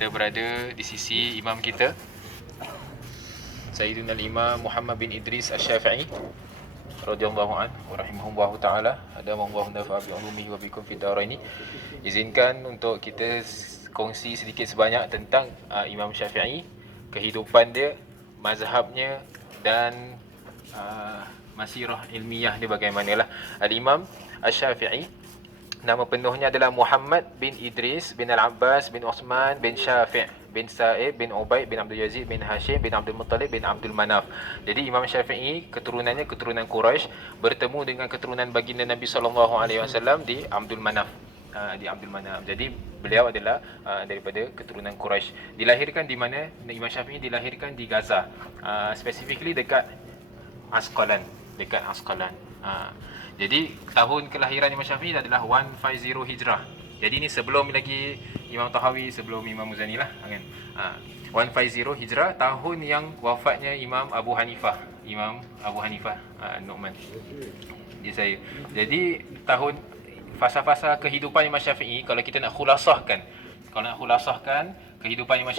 kita berada di sisi imam kita, Sayyidina Imam Muhammad bin Idris Asy-Syafi'i radhiyallahu anhu wa rahimahullahu taala. Adamallahu nafa'a bi ulumihi wa bikum fid dharain. Izinkan untuk kita kongsi sedikit sebanyak tentang Imam Syafi'i, kehidupan dia, mazhabnya dan masirah ilmiah dia bagaimanalah. Al-Imam Asy-Syafi'i nama penuhnya adalah Muhammad bin Idris bin Al-Abbas bin Uthman bin Syafi' bin Sa'id bin Ubaid bin Abdul Yazid bin Hashim bin Abdul Muttalib bin Abdul Manaf. Jadi Imam Syafi'i keturunannya keturunan Quraisy bertemu dengan keturunan baginda Nabi SAW di Abdul Manaf. Jadi beliau adalah daripada keturunan Quraisy. Dilahirkan di mana? Imam Syafi'i dilahirkan di Gaza. Specifically dekat Asqalan, Jadi tahun kelahiran Imam Syafi'i adalah 150 Hijrah. Jadi ni sebelum lagi Imam Tahawi, sebelum Imam Muzani lah kan. 150 Hijrah, tahun yang wafatnya Imam Abu Hanifah. Nu'man. Dia saya. Jadi tahun fasa-fasa kehidupan Imam Syafi'i, kalau kita nak khulasahkan kehidupan Imam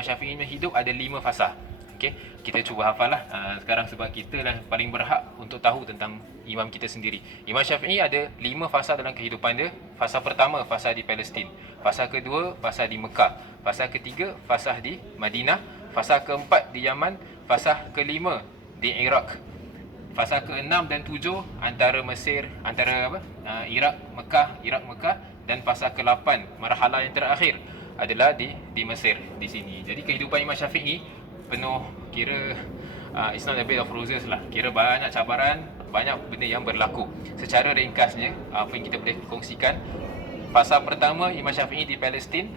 Syafi'i hidup ada 5 fasa. Okay, kita cuba hafal lah sekarang sebab kita lah paling berhak untuk tahu tentang imam kita sendiri. Imam Syafi'i ada 5 fasa dalam kehidupan dia. Fasa pertama, fasa di Palestin. Fasa kedua, fasa di Mekah. Fasa ketiga, fasa di Madinah. Fasa keempat di Yaman. Fasa kelima di Iraq. Fasa ke-6 dan 7 antara Iraq Mekah, dan fasa ke-8 marhalah yang terakhir adalah di Mesir di sini. Jadi kehidupan Imam Syafi'i penuh, kira it's not a bed of roses lah, kira banyak cabaran, banyak benda yang berlaku. Secara ringkasnya, apa yang kita boleh kongsikan, fasa pertama Imam Syafi'i di Palestin,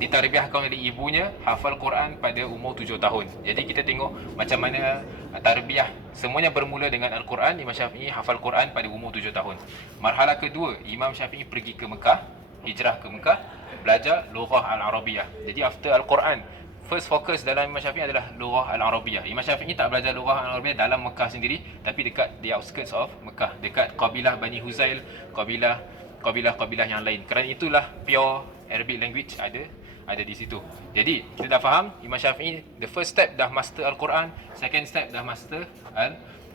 ditarbiahkan oleh ibunya, hafal Quran pada umur 7 tahun. Jadi kita tengok macam mana tarbiyah, semuanya bermula dengan Al-Quran. Imam Syafi'i hafal Quran pada umur 7 tahun. Marhalah kedua, Imam Syafi'i pergi ke Mekah, hijrah ke Mekah, belajar lughah Al-Arabiyah. Jadi after Al-Quran, first focus dalam Imam Syafi'i adalah lughah Al-Arabiyah. Imam Syafi'i tak belajar lughah Al-Arabiyah dalam Mekah sendiri, tapi dekat the outskirts of Mekah, dekat kabilah Bani Huzail, kabilah yang lain. Kerana itulah pure Arabic language ada di situ. Jadi kita dah faham Imam Syafi'i, the first step dah master Al-Quran, second step dah master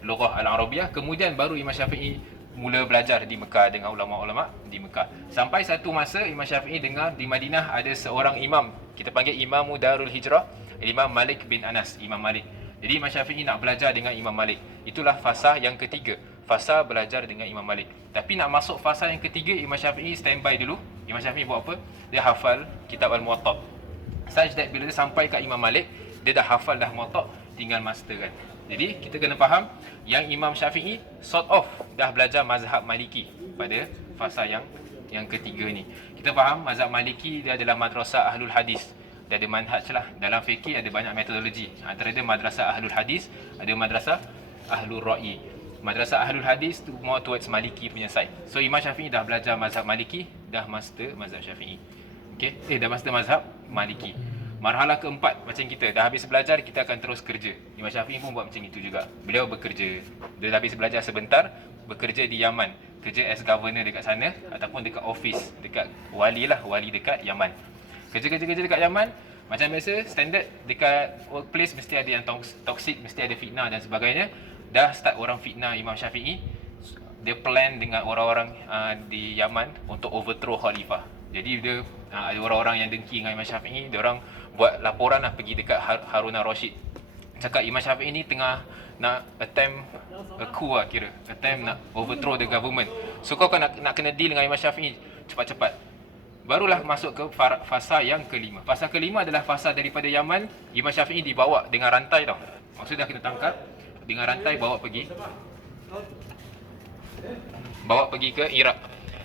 lughah Al-Arabiyah, kemudian baru Imam Syafi'i mula belajar di Mekah dengan ulama-ulama di Mekah. Sampai satu masa Imam Syafi'i dengar di Madinah ada seorang imam, kita panggil Imamu Darul Hijrah, Imam Malik bin Anas, Imam Malik. Jadi Imam Syafi'i nak belajar dengan Imam Malik. Itulah fasa yang ketiga, fasa belajar dengan Imam Malik. Tapi nak masuk fasa yang ketiga, Imam Syafi'i standby dulu. Imam Syafi'i buat apa? Dia hafal kitab Al-Muwatta. Such that bila dia sampai kat Imam Malik, dia dah hafal dah Muwatta, tinggal masterkan. Jadi kita kena faham yang Imam Syafi'i sort of dah belajar mazhab Maliki pada fasa yang ketiga ni. Kita faham mazhab Maliki dia adalah madrasah Ahlul Hadis. Dia ada manhaj lah. Dalam fiqh ada banyak metodologi. Antara dia madrasah Ahlul Hadis, ada madrasah Ahlul Ra'i. Madrasah Ahlul Hadis tu more towards Maliki punya side. So Imam Syafi'i dah belajar mazhab Maliki, dah master mazhab Syafi'i. Dah master mazhab Maliki. Marhalah keempat, macam kita dah habis belajar, kita akan terus kerja. Imam Syafi'i pun buat macam itu juga. Beliau bekerja. Dia dah habis belajar sebentar, bekerja di Yaman, kerja as governor dekat sana, ataupun dekat office, dekat wali dekat Yaman. Kerja dekat Yaman, macam biasa, standard dekat workplace mesti ada yang toxic, mesti ada fitnah dan sebagainya. Dah start orang fitnah Imam Syafi'i. Dia plan dengan orang-orang di Yaman untuk overthrow khalifah. Jadi dia ada orang-orang yang dengki dengan Imam Syafi'i, dia orang buat laporan lah pergi dekat Harun al-Rashid. Cakap Imam Syafi'i ni tengah nak attempt a coup lah, kira attempt nak overthrow the government. So kau kan nak kena deal dengan Imam Syafi'i cepat-cepat. Barulah masuk ke fasa yang kelima. Fasa kelima adalah fasa daripada Yaman, Imam Syafi'i dibawa dengan rantai tau. Maksudnya kena tangkap dengan rantai, bawa pergi ke Iraq.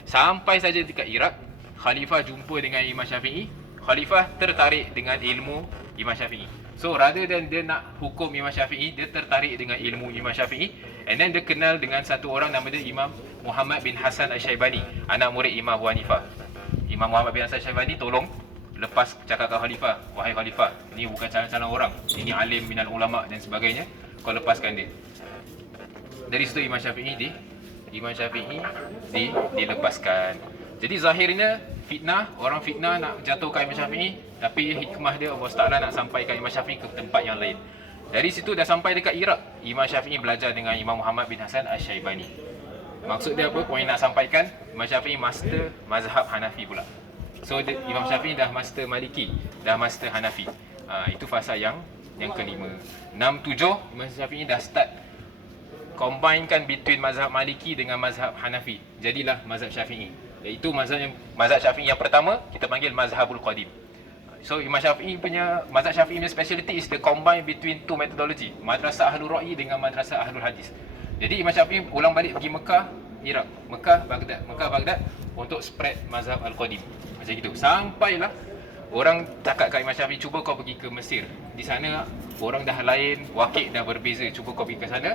Sampai saja dekat Iraq, Khalifah jumpa dengan Imam Syafi'i. Khalifah tertarik dengan ilmu Imam Syafi'i. So rather than dia nak hukum Imam Syafi'i, dia tertarik dengan ilmu Imam Syafi'i. And then dia kenal dengan satu orang nama dia Imam Muhammad bin Hasan Asy-Syaibani, anak murid Imam Abu Hanifah. Imam Muhammad bin Hasan Asy-Syaibani tolong lepas cakap ke Khalifah, wahai Khalifah, ini bukan calon-calon orang, ini alim minal ulama dan sebagainya, kau lepaskan dia. Dari situ Imam Syafi'i dilepaskan. Jadi zahirnya fitnah, orang fitnah nak jatuhkan Imam Syafi'i, tapi hikmah dia Allah Ta'ala nak sampaikan Imam Syafi'i ke tempat yang lain. Dari situ dah sampai dekat Iraq, Imam Syafi'i belajar dengan Imam Muhammad bin Hasan Asy-Syaibani. Maksud dia apa? Poin nak sampaikan, Imam Syafi'i master mazhab Hanafi pula. So Imam Syafi'i dah master Maliki, dah master Hanafi. Itu fasa yang kelima. 6-7 Imam Syafi'i dah start combinekan between mazhab Maliki dengan mazhab Hanafi. Jadilah mazhab Syafi'i. Iaitu mazhab Syafi'i yang pertama kita panggil mazhabul qadim. So Imam Syafi'i punya mazhab Syafi'i punya speciality is the combine between two methodology, madrasah ahlul ra'i dengan madrasah ahlul hadis. Jadi Imam Syafi'i ulang balik pergi Mekah, Iraq, Mekah, Baghdad untuk spread mazhab al-qadim. Macam gitu. Sampailah orang cakap kat Imam Syafi'i, cuba kau pergi ke Mesir. Di sana orang dah lain, wakil dah berbeza, cuba kau pergi ke sana.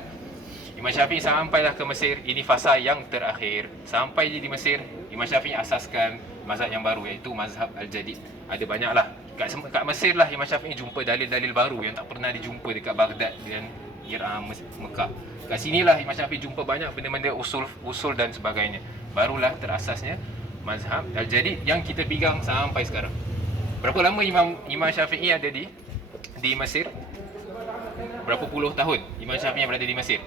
Imam Syafi'i sampailah ke Mesir. Ini fasa yang terakhir. Sampai di Mesir, Imam Syafi'i asaskan mazhab yang baru, iaitu mazhab al-jadid. Ada banyaklah. Kat Mesir lah Imam Syafi'i jumpa dalil-dalil baru yang tak pernah dijumpa dekat Baghdad dan Mekah. Kat sinilah Imam Syafi'i jumpa banyak benda-benda usul dan sebagainya. Barulah terasasnya mazhab al-jadid yang kita pegang sampai sekarang. Berapa lama Imam Syafi'i ada di Mesir? Berapa puluh tahun Imam Syafi'i berada di Mesir?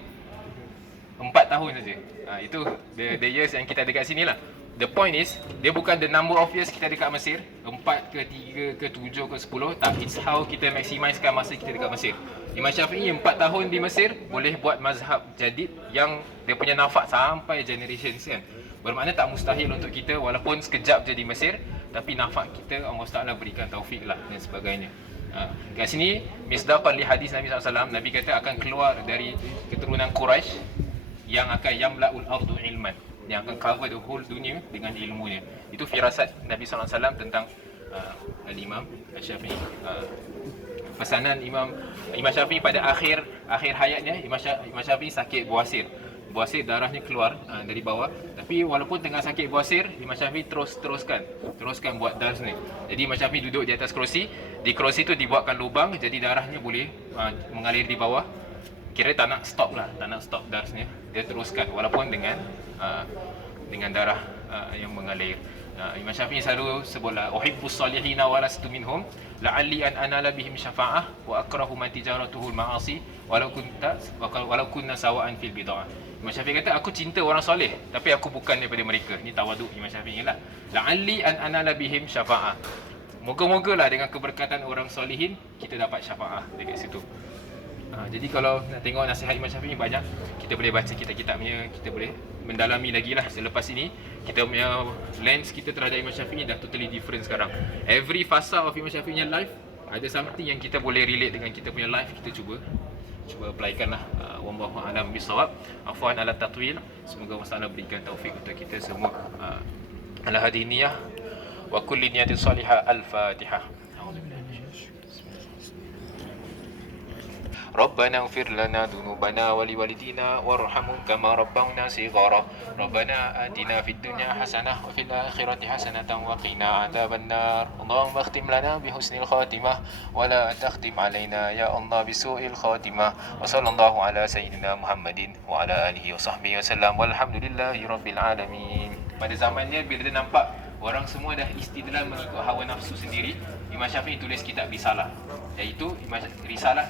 4 tahun saja. Itu the years yang kita ada kat sini lah. The point is, dia bukan the number of years kita dekat Mesir, 4 ke 3 ke 7 ke 10, tak, it's how kita maximiskan masa kita dekat Mesir. Imam Syafi'i 4 tahun di Mesir boleh buat mazhab jadid yang dia punya nafak sampai generations kan. Bermakna tak mustahil untuk kita walaupun sekejap je di Mesir, tapi nafak kita Allah Ta'ala berikan taufik lah dan sebagainya. Kat sini misdaqan li hadis Nabi SAW, Nabi kata akan keluar dari keturunan Quraisy yang akan yamla'ul ardu ilman, yang akan cover the whole dunia dengan ilmunya. Itu firasat Nabi SAW tentang Al-Imam Syafi'i. Pesanan Imam Syafi'i pada akhir hayatnya, Imam Syafi'i sakit buasir, darahnya keluar dari bawah. Tapi walaupun tengah sakit buasir, Imam Syafi'i teruskan buat dars ni. Jadi Imam Syafi'i duduk di atas kerusi. Di kerusi tu dibuatkan lubang, jadi darahnya boleh mengalir di bawah. Kira tak nak stop darsnya. Dia teruskan walaupun dengan darah yang mengalir. Imam Syafi'i selalu sebutlah, uhibbus salihina wa lastu minhum la'alli an anala bihim syafa'ah wa akrahu man tijaratuhu al-ma'asi walau kunna sawa'an fil bid'ah. Imam Syafi'i kata, aku cinta orang soleh tapi aku bukan daripada mereka. Ini tawaduk Imam Syafi'i lah. La'alli an anala bihim syafa'ah. Moga-mogalah dengan keberkatan orang solehin kita dapat syafa'ah dekat situ. Jadi kalau nak tengok nasihat Imam Syafi'i banyak, kita boleh baca kitab-kitabnya, kita boleh mendalami lagi lah. Selepas ini kita punya lens kita terhadap Imam Syafi'i dah totally different sekarang. Every fasa of Imam Syafi'i life ada something yang kita boleh relate dengan kita punya life. Kita cuba applykan lah. Wallahu a'lam bissawab. Afwan ala tatwil. Semoga Allah Taala berikan taufik untuk kita semua. Ala hadhihi niyyah wa kulli niyatin salihah. Al-Fatihah. ربنا اغفر لنا ذنوبنا ولوالدينا وارحمهم كما ربونا صغارا ربنا آتنا في الدنيا حسنة وفي الآخرة حسنة وقنا عذاب النار اللهم اختم لنا بحسن الخاتمة ولا تختم علينا يا الله بسوء الخاتمة وصلى الله على سيدنا محمد وعلى آله وصحبه وسلم والحمد لله رب العالمين. Pada zamannya bila dia nampak orang semua dah istidlal mengikut hawa nafsu sendiri, Imam Syafi'i tulis kitab Risalah, iaitu Risalah,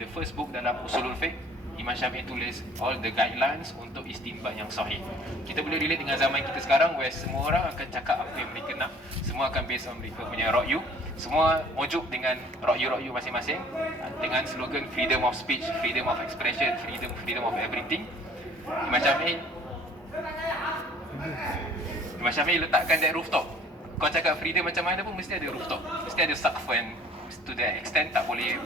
the first book dalam usulul fiqh. Imam Syafi'i tulis all the guidelines untuk istinbat yang sahih. Kita boleh relate dengan zaman kita sekarang where semua orang akan cakap apa yang mereka nak. Semua akan based on mereka punya ra'yu. Semua mojuk dengan ra'yu masing-masing, dengan slogan freedom of speech, freedom of expression, freedom of everything. Imam Syafi'i letakkan that rooftop. Kau cakap freedom macam mana pun mesti ada rooftop, mesti ada saqf, and to that extent tak boleh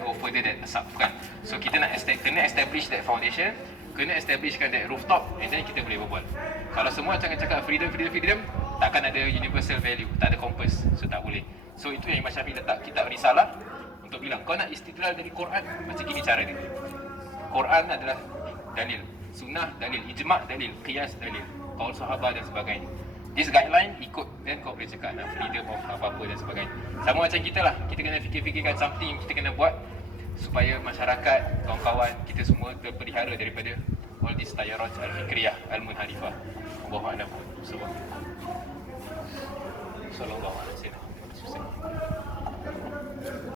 go further than saqf kan. So kita nak kena establish that foundation, kena establishkan that rooftop, and then kita boleh berbual. Kalau semua cakap freedom, takkan ada universal value, tak ada compass, so tak boleh. So itu yang Imam Syafi'i letak kitab Risalah untuk bilang, kau nak istidlal dari Quran, macam gini cara dia. Quran adalah dalil, sunnah dalil, ijma' dalil, qiyas dalil, qaul sahabat dan sebagainya. This guideline ikut, then kau boleh cakap nak freedom of apa-apa dan sebagainya. Sama macam kita lah, kita kena fikirkan something yang kita kena buat supaya masyarakat, kawan-kawan kita semua terpelihara daripada all these tayarat al-fikriyah al-munharifah. Allahu a'lam. Sallallahu alaihi wasallam.